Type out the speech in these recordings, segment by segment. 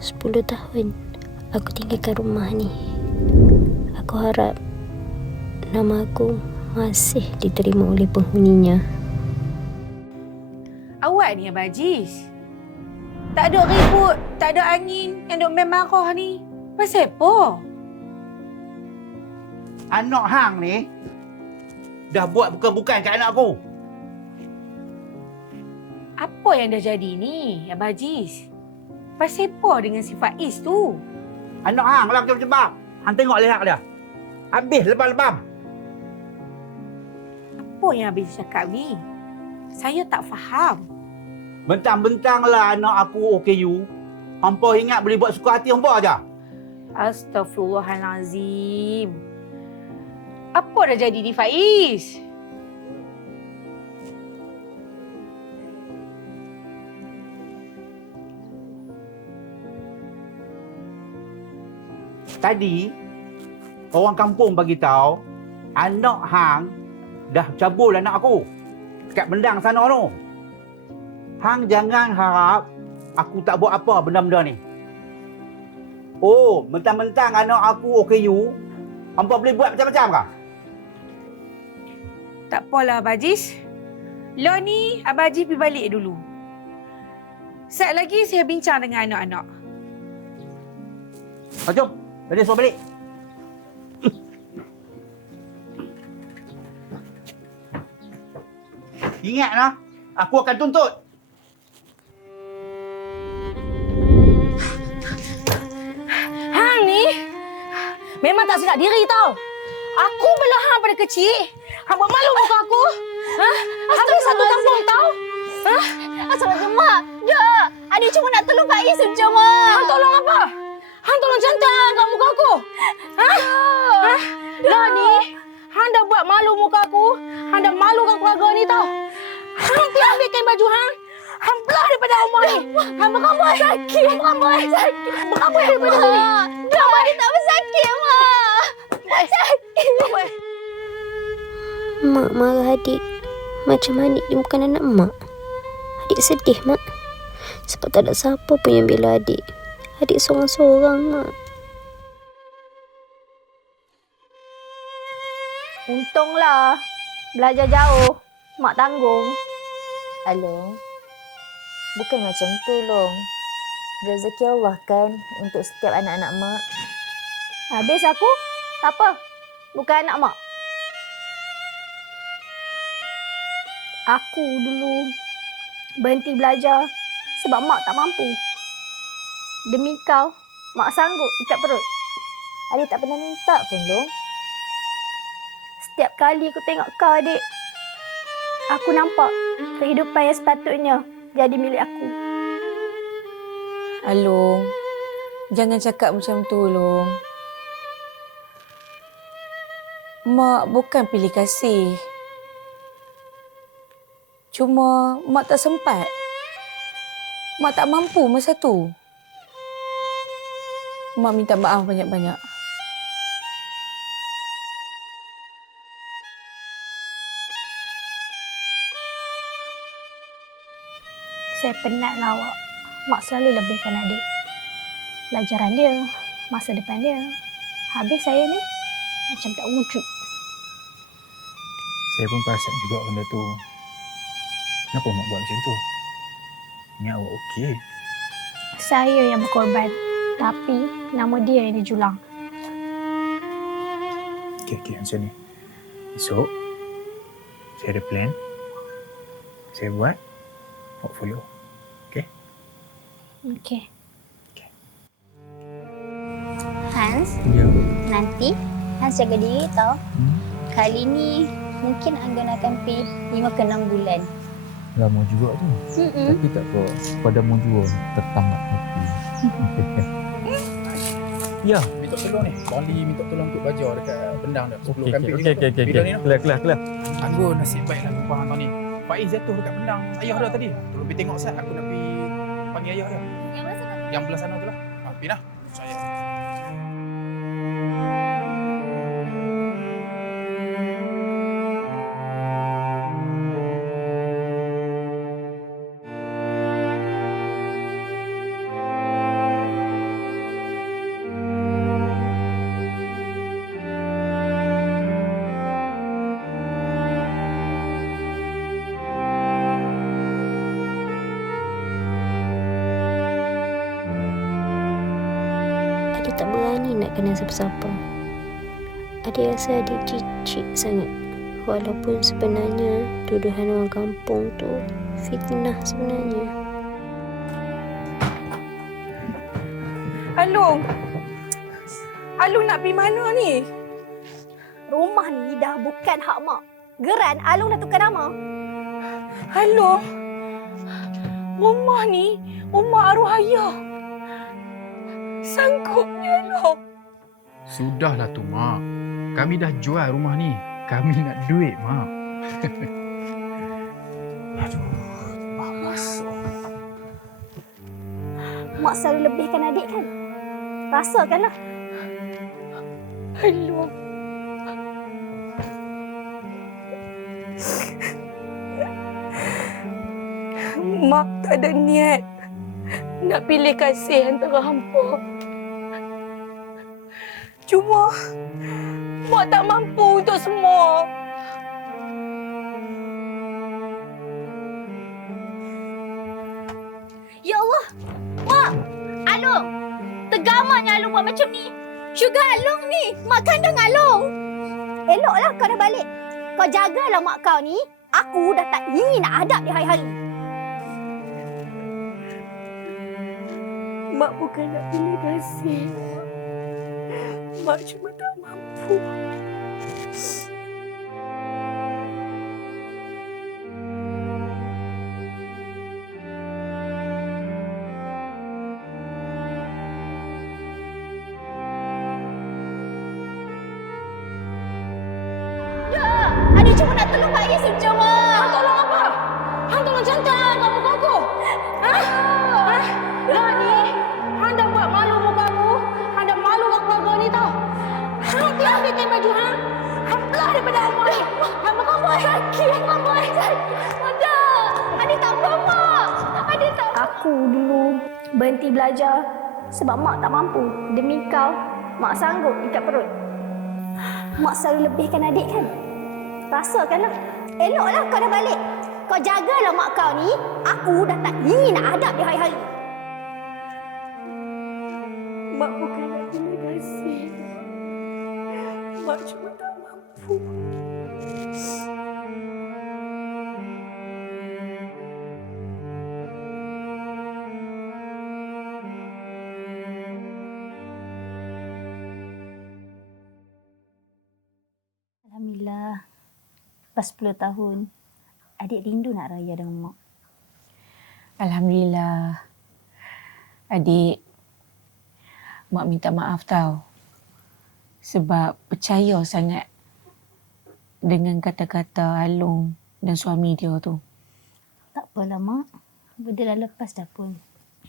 10 tahun aku tinggalkan rumah ni. Aku harap nama aku masih diterima oleh penghuninya. Awak ni Abang Hajiz. Tak ada ribut, tak ada angin yang duk main marah ni. Pasal apa? Anak hang ni dah buat bukan-bukan kat anak aku. Apa yang dah jadi ni, Abang Hajiz? Pasal apa dengan si Faiz tu? Anak hang lah macam-macam. Hang tengok lihat dia. Habis lebam-lebam. Apa yang Abang Hajiz cakap ni? Saya tak faham. Bentang-bentang lah anak aku OKU. Hampa ingat boleh buat suka hati hampa aja. Astaghfirullahalazim. Apa dah jadi ni Faiz? Tadi orang kampung bagi tahu anak hang dah cabul anak aku dekat bendang sana tu. Hang jangan harap aku tak buat apa benda-benda ni. Oh, mentang-mentang anak aku OKU, hampa boleh buat macam-macam kah? Tak apalah Abang Hajiz. Lo ni Abang Hajiz pergi balik dulu. Sekejap lagi saya bincang dengan anak-anak. Jom, jadi suruh balik. Ingat lah, aku akan tuntut. Hang ni memang tak sedap diri tau. Aku bela hang pada kecil. Hang buat malu muka aku. Ha? Habis satu kampung tau. Ha? Assalamualaikum, Mak. Ya, adik cuma nak tolong Faiz saja, Mak. Hang tolong apa? Hang tolong cantik kat muka aku. Ha? Ha? Dah ni, hang dah buat malu muka aku. Hang dah malukan keluarga ni tau. Hang pergi ambilkan baju hang. Hang belah daripada rumah ni. Hang berambut. Sakit. Berambut. Sakit. Berambut daripada sini. Dah, adik tak bersakit, Mak. Sakit. Mak marah adik. Macam adik dia bukan anak mak. Adik sedih, Mak. Sebab tak ada siapa pun yang bela adik. Adik seorang-seorang, Mak. Untunglah. Belajar jauh. Mak tanggung. Along, bukan macam tu, Long. Rezeki Allah kan untuk setiap anak-anak mak. Habis aku? Apa? Bukan anak Mak. Aku dulu berhenti belajar sebab Mak tak mampu. Demi kau, Mak sanggup ikat perut. Adik tak pernah minta pun, Long. Setiap kali aku tengok kau, adik, aku nampak kehidupan yang sepatutnya jadi milik aku. Along, jangan cakap macam tu, Long. Mak bukan pilih kasih. Cuma Mak tak sempat. Mak tak mampu masa tu. Mak minta maaf banyak-banyak. Saya penatlah awak. Mak selalu lebihkan adik. Pelajaran dia, masa depan dia. Habis saya ni macam tak wujud. Saya pun perasan juga benda tu. Kenapa mak buat macam tu? Ingat awak okey. Saya yang berkorban. Tapi nama dia yang dijulang. Okey, macam ni. Esok, saya ada plan. Saya buat, awak follow. Okey? Okey. Hans, Ya. nanti Hans jaga diri tau. Kali ni mungkin Anggun akan pergi 5 ke 6 bulan. Lama juga tu. Tapi tak apa. Padamu jua tetap nak happy. Ya. Minta tolong ni. Bali minta tolong untuk belajar dekat bendang dah. 10 camping Okey. Bila ni nak? Clear. Anggun nasib baiklah jumpa hang ni. Faiz jatuh dekat bendang ayah dia tadi. Tolong pergi tengok sat. Aku nak pergi panggil ayah dia. Yang belah sana tu lah. Pergi dah. Saya. nak kenal siapa-siapa. Adik rasa adik cicik sangat. Walaupun sebenarnya tuduhan orang kampung tu fitnah sebenarnya. Alung! Alung nak pergi mana ni? Rumah ni dah bukan hak mak. Geran Alung dah tukar nama. Alung! Rumah ni rumah arwah ayah. Sanggupnya Alung. Sudahlah tu, Mak. Kami dah jual rumah ni. Kami nak duit, Mak. Aduh, malas. Mak selalu lebihkan adik kan? Rasakanlah. Alung. Mak tak ada niat nak pilih kasih antara hampa. Cuma Mak tak mampu untuk semua. Ya Allah! Mak! Alung! Tegamanya Alung buat macam ni. Syurga Alung ni. Mak kandung Alung. Eloklah kau dah balik. Kau jagalah mak kau ni. Aku dah tak ingin nak hadap dia hari-hari. Mak bukan nak pilih kasih. Mak cuma tak mampu. Adik cuma nak tolong Pak Is saja, Mak. Hang tolong apa? Hang tolong jantan kat muka aku. Lah ni, hang dah buat malu muka aku. Hang dah malu kat keluarga ni tau. Hang tiap ambil kain baju hang. Hang belah daripada hamba ni. Hang makan boy. Sakit. Makan boy. Ada. Adik tak apa, Mak. Adik tak. Aku dulu berhenti belajar sebab Mak tak mampu. Demi kau, Mak sanggup ikat perut. Mak selalu lebihkan adik kan? Rasakanlah. Eloklah kau dah balik. Kau jagalah mak kau ni. Aku dah tak ingin nak hadap dia hari-hari. Mak bukan nak pilih kasih. Mak cuma tak mampu. Alhamdulillah. Lepas 10 tahun, adik rindu nak raya dengan mak. Alhamdulillah. Adik, Mak minta maaf tau. Sebab percaya sangat dengan kata-kata Alung dan suami dia tu. Tak apalah, Mak. Benda dah lepas dah pun.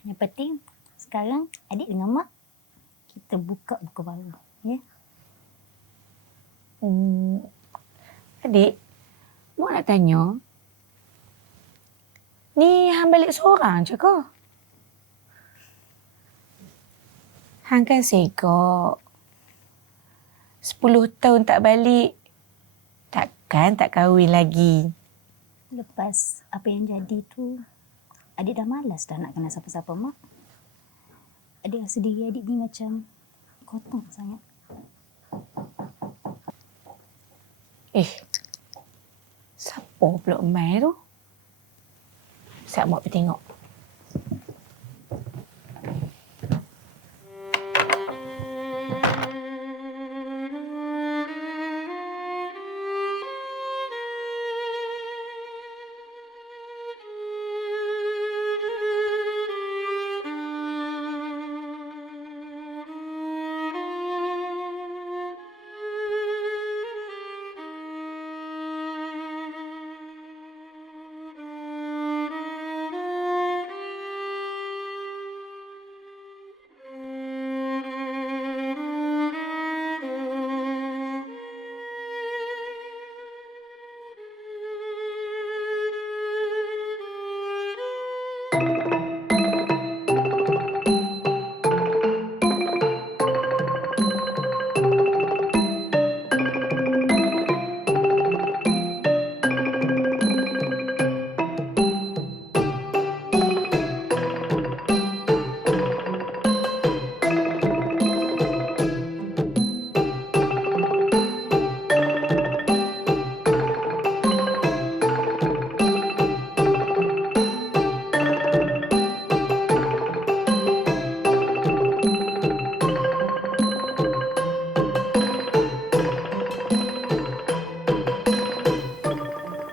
Yang penting, sekarang adik dengan mak, kita buka buku baru. Ya? Adik, Mak nak tanya. Ni hang balik seorang je ke? Hang kan segak. 10 tahun tak balik. Takkan tak kahwin lagi. Lepas apa yang jadi tu, adik dah malas dah nak kenal siapa-siapa, Mak. Adik rasa diri adik ni macam kotor sangat. Siapa pula Mai tu? Sekejap Mak pergi tengok.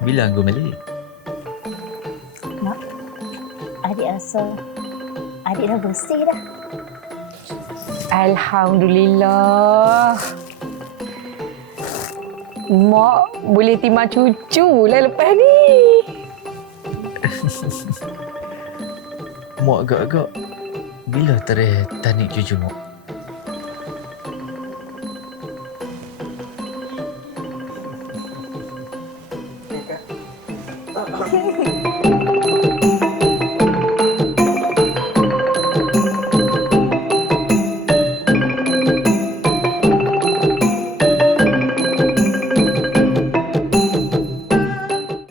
Bila anggur balik? Adik rasa adik dah bersih dah. Alhamdulillah. Mak boleh terima cucu lah lepas ni. Mak agak-agak bila tarikh tanik cucu mak?